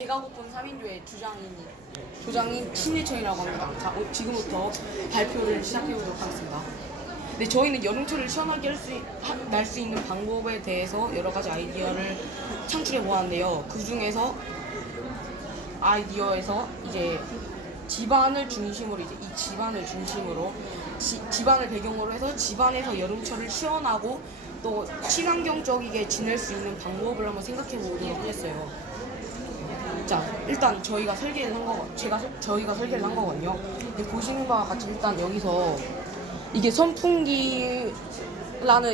대가고픈 3인조의 주장인 조장인 신예천이라고 합니다. 자, 어, 지금부터 발표를 시작해보도록 하겠습니다. 네, 저희는 여름철을 시원하게 날수 있는 방법에 대해서 여러 가지 아이디어를 창출해 보았는데요. 그 중에서 아이디어에서 이제 집안을 중심으로 이제 이 집안을 중심으로 지, 집안을 배경으로 해서 집안에서 여름철을 시원하고 또 친환경적이게 지낼 수 있는 방법을 한번 생각해 보도록 했어요. 자, 일단 저희가 설계를 한 거, 제가 설- 저희가 설계를 한 거거든요. 근데 보시는 바와 같이 일단 여기서 이게 선풍기라는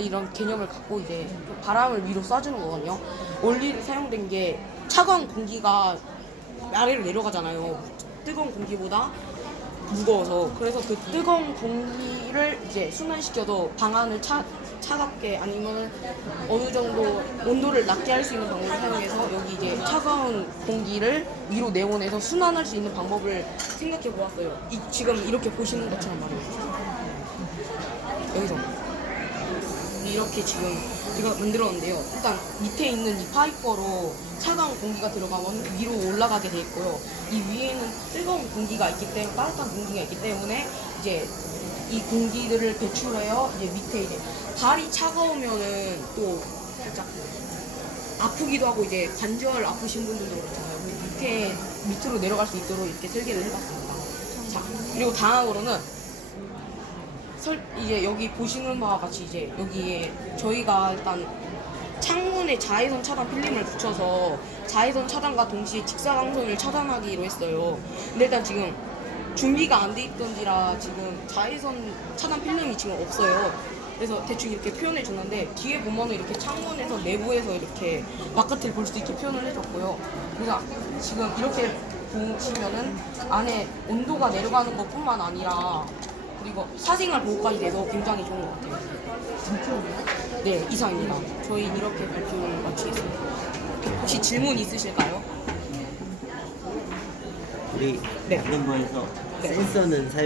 이런 개념을 갖고 이제 바람을 위로 쏴주는 거거든요. 원리 사용된 게 차가운 공기가 아래로 내려가잖아요. 뜨거운 공기보다 무거워서 그래서 그 뜨거운 공기를 이제 순환시켜도 방안을 차, 차갑게 아니면 어느 정도 온도를 낮게 할 수 있는 방법을 사용해서 여기 이제 차가운 공기를 위로 내보내서 순환할 수 있는 방법을 생각해 보았어요. 이, 지금 이렇게 보시는 것처럼 말이에요. 여기서 이렇게 지금 제가 만들었는데요. 일단 밑에 있는 이 파이퍼로 차가운 공기가 들어가면 위로 올라가게 돼 있고요. 이 위에는 뜨거운 공기가 있기 때문에 따뜻한 공기가 있기 때문에 이제 이 공기들을 배출해요. 이제 밑에 이제 발이 차가우면은 또 살짝 아프기도 하고 이제 관절 아프신 분들도 그렇잖아요. 밑에 밑으로 내려갈 수 있도록 이렇게 설계를 해봤습니다. 자 그리고 다음으로는 설, 이제 여기 보시는 바와 같이 이제 여기에 저희가 일단 창문에 자외선 차단 필름을 붙여서 자외선 차단과 동시에 직사광선을 차단하기로 했어요. 근데 일단 지금 준비가 안 돼 있던지라 지금 자외선 차단 필름이 지금 없어요. 그래서 대충 이렇게 표현해 줬는데 뒤에 보면은 이렇게 창문에서 내부에서 이렇게 바깥을 볼 수 있게 표현을 해줬고요. 그래서 지금 이렇게 보시면은 안에 온도가 내려가는 것뿐만 아니라 그리고 사생활 보호까지 돼서 굉장히 좋은 것 같아요. 네, 이상입니다. 저희 이렇게 발표를 마치겠습니다. 혹시 질문 있으실까요? 우리 네. 다른 거에서 네. 센서는 사용